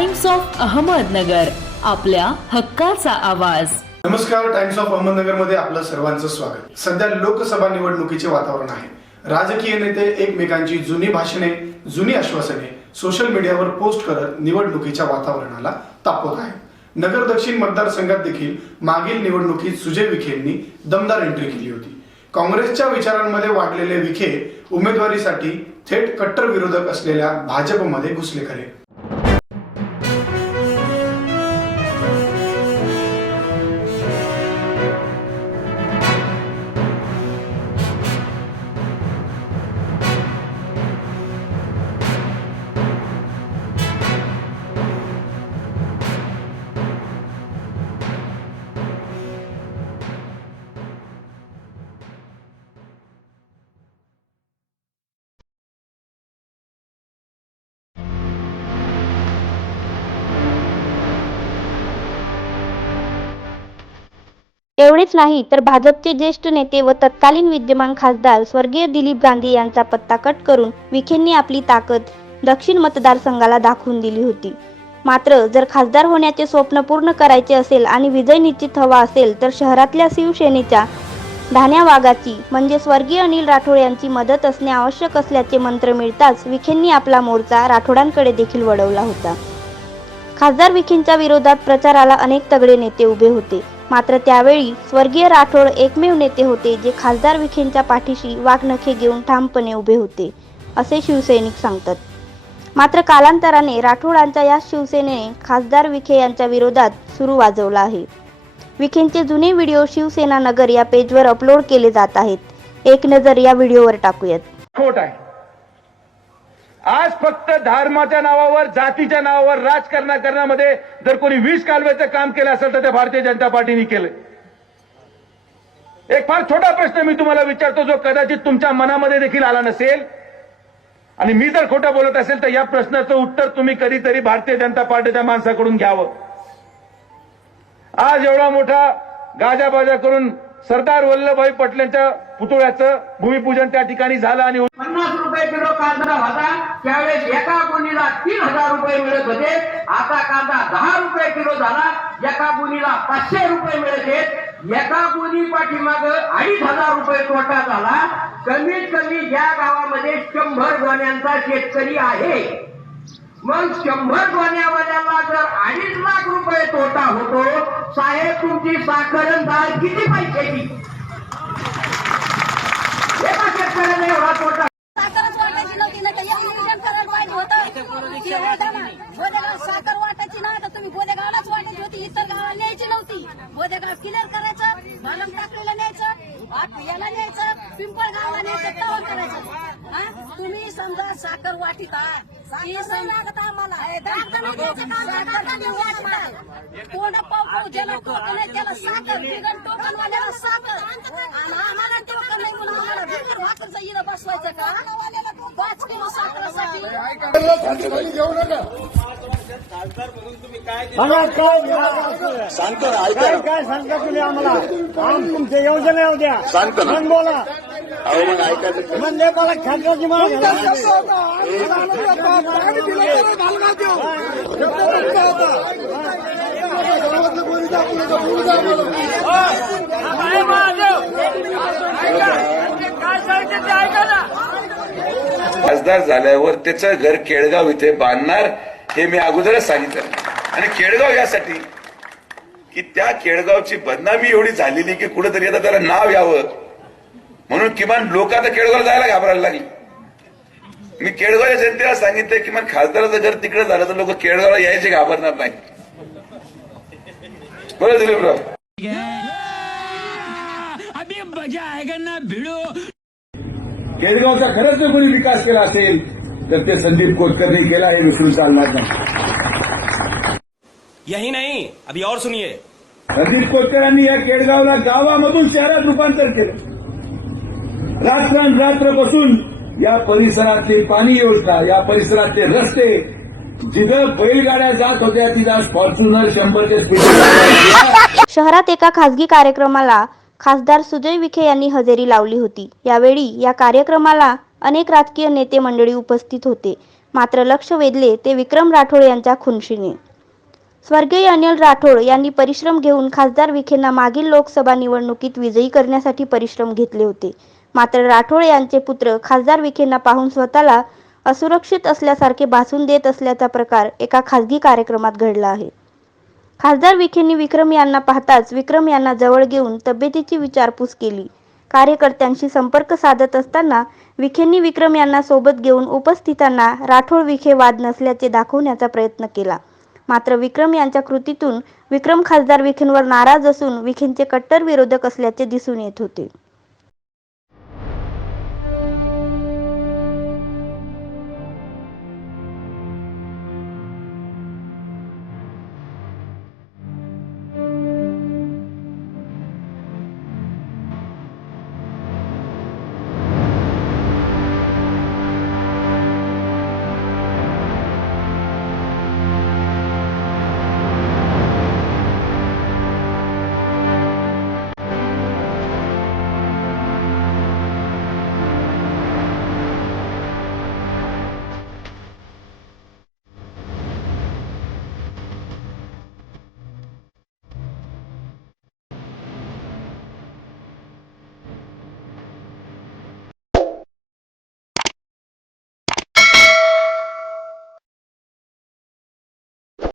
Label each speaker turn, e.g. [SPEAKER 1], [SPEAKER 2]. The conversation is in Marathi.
[SPEAKER 1] टाइम्स ऑफ अहमदनगर आपल्या हक्काचा आवाज.
[SPEAKER 2] नमस्कार टाइम्स ऑफ अहमदनगरमध्ये आपलं सर्वांचं स्वागत. सध्या लोकसभा निवडणुकीचे वातावरण आहे. राजकीय नेते एकमेकांची जुनी भाषणे जुनी आश्वासने सोशल मीडियावर पोस्ट करत निवडणुकीच्या वातावरणाला तापवत आहे नगर दक्षिण मतदारसंघात देखील मागील निवडणुकीत सुजय विखेंनी दमदार एंट्री केली होती. काँग्रेसच्या विचारांमध्ये वाढलेले विखे उमेदवारीसाठी थेट कट्टर विरोधक असलेल्या भाजपमध्ये घुसले खरे.
[SPEAKER 3] एवढेच नाही तर भाजपचे ज्येष्ठ नेते व तत्कालीन विद्यमान खासदार स्वर्गीय दिलीप गांधी यांचा पत्ता कट करून विखेंनी आपली ताकद दक्षिण मतदारसंघाला दाखवून दिली होती. मात्र जर खासदार होण्याचे स्वप्न पूर्ण करायचे असेल आणि विजय निश्चित हवा असेल तर शहरातल्या शिवसेनेच्या धान्या वाघाची म्हणजे स्वर्गीय अनिल राठोड यांची मदत असणे आवश्यक असल्याचे मंत्र मिळताच विखेंनी आपला मोर्चा राठोडांकडे देखील वळवला होता. खासदार विखेंच्या विरोधात प्रचाराला अनेक तगडे नेते उभे होते. मात्र त्यावेळी स्वर्गीय राठोड एकमेव नेते होते जे खासदार विखेंच्या पाठीशी वाघनखे घेऊन ठामपणे उभे होते असे शिवसैनिक सांगतात. मात्र कालांतराने राठोडांच्या या शिवसेनेने खासदार विखे यांच्या विरोधात सुरू वाजवला आहे. विखेंचे जुने व्हिडिओ शिवसेना नगर या पेजवर अपलोड केले जात आहेत. एक नजर या व्हिडिओवर टाकूयात.
[SPEAKER 4] खोट आहे. आज फक्त धर्माच्या नावावर जातीच्या नावावर राजकारणा करण्यामध्ये जर कोणी विष कालव्याचं काम केलं असेल तर ते भारतीय जनता पार्टीने केलं एक फार छोटा प्रश्न मी तुम्हाला विचारतो जो कदाचित तुमच्या मनामध्ये देखील आला नसेल. आणि मी जर खोटं बोलत असेल तर या प्रश्नाचं उत्तर तुम्ही कधीतरी भारतीय जनता पार्टीच्या माणसाकडून घ्यावं. आज एवढा मोठा गाजाबाजा करून सरदार वल्लभभाई पटेलांच्या पुतळ्याचं भूमिपूजन त्या ठिकाणी झालं आणि
[SPEAKER 5] पन्नास रुपये किलो कांदा होता. त्यावेळेस एका गुणीला तीन हजार रुपये मिळत होते. आता कांदा दहा रुपये किलो झाला. एका गुणीला पाचशे रुपये मिळत आहेत. एका गुणी पाठीमाग अडीच हजार रुपये तोटा झाला. कमीत कमी या गावामध्ये शंभर गोण्यांचा शेतकरी आहे. मग शंभर गोण्यावाल्याला जर अडीच लाख रुपये तोटा होतो साहेब तुमची साखर आणि डाळ किती पैशाची? एका शेतकऱ्याने एवढा तोटा
[SPEAKER 6] साखर वाटीत लागत आम्हाला. ज्याला टोकन आहे त्याला साखर बिगन टोकन वाल्याला साखर. आणि आम्हाला टोकन नाही म्हणून आम्हाला बिगर भाकरचं इथं बसवायचं का? पाच किलो साखरेसाठी.
[SPEAKER 7] सांगतो
[SPEAKER 8] काय सांगता तुम्ही आम्हाला? आम तुमच्या योजना येऊ द्या.
[SPEAKER 7] सांगतो
[SPEAKER 8] बोला.
[SPEAKER 7] अहो मग ऐकायचं
[SPEAKER 8] म्हणजे मला
[SPEAKER 9] खासदार झाल्यावर त्याचं घर केळगाव इथे बांधणार हे मी अगोदरच सांगितलं. आणि केळगाव यासाठी की त्या केळगावची बदनामी एवढी झालेली की कुठेतरी आता त्याला नाव यावं. म्हणून किमान लोक आता केळगाव जायला घाबरायला लागली. मी केळगावच्या जनतेला सांगितलं किमान खासदाराचं घर तिकडे झालं तर लोक केळगावला यायचे घाबरणार नाही बरं दिलीपराव.
[SPEAKER 4] केळगावचा खरंच जर कोणी विकास केला असेल तर ते संदीप कोतकरने केला हे विसरून चालणार नाही
[SPEAKER 10] यही नहीं अभी और सुनिए।
[SPEAKER 4] संदीप कोतकरांनी या केळगावला गावामधून शहरात रूपांतर केलं. रात्र बसून या परिसरातली पाणी योजना या परिसरातले रस्ते जिथं बैलगाड्या जात होत्या तिथं फॉर्च्युनर
[SPEAKER 3] शहरात एका खासगी कार्यक्रमाला खासदार सुजय विखे यांनी हजेरी लावली होती. यावेळी या कार्यक्रमाला अनेक राजकीय नेते मंडळी उपस्थित होते. मात्र लक्ष वेधले ते विक्रम राठोड यांच्या खुनशीने स्वर्गीय अनिल राठोड यांनी परिश्रम घेऊन खासदार विखेंना मागील लोकसभा निवडणुकीत विजयी करण्यासाठी परिश्रम घेतले होते. मात्र राठोड यांचे पुत्र खासदार विखेंना पाहून स्वतःला असुरक्षित असल्यासारखे भासून देत असल्याचा प्रकार एका खासगी कार्यक्रमात घडला आहे. खासदार विखेंनी विक्रम यांना पाहताच विक्रम यांना जवळ घेऊन तब्येतीची विचारपूस केली. कार्यकर्त्यांशी संपर्क साधत असताना विखेंनी विक्रम यांना सोबत घेऊन उपस्थितांना राठोड विखे वाद नसल्याचे दाखवण्याचा प्रयत्न केला. मात्र विक्रम यांच्या कृतीतून विक्रम खासदार विखेंवर नाराज असून विखेंचे कट्टर विरोधक असल्याचे दिसून येत होते.